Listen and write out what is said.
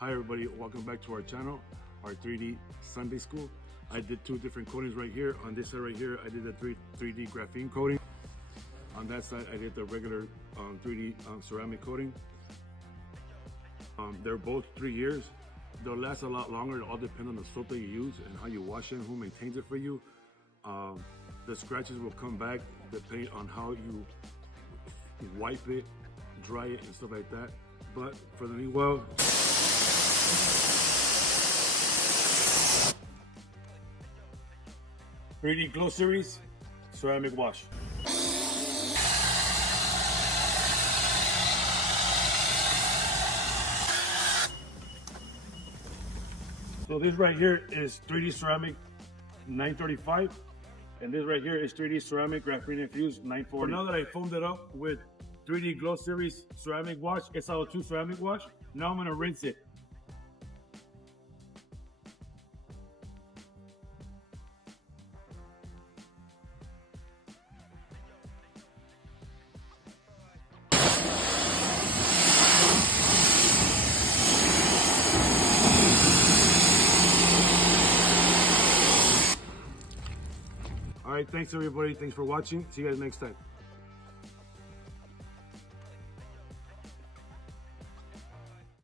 Hi everybody, welcome back to our channel, our 3D Sunday School. I did two different coatings right here. On this side right here, I did the 3D graphene coating. On that side, I did the regular 3D ceramic coating. They're both 3 years. They'll last a lot longer. It all depends on the soap that you use and how you wash it and who maintains it for you. The scratches will come back depending on how you wipe it, dry it, and stuff like that. But for the meanwhile, 3D Glow Series ceramic wash. So this right here is 3D ceramic 935, and this right here is 3D ceramic graphene infused 940. So now that I foamed it up with 3D Glow Series ceramic wash, SL2 ceramic wash, now I'm gonna rinse it. All right, thanks everybody. Thanks for watching. See you guys next time.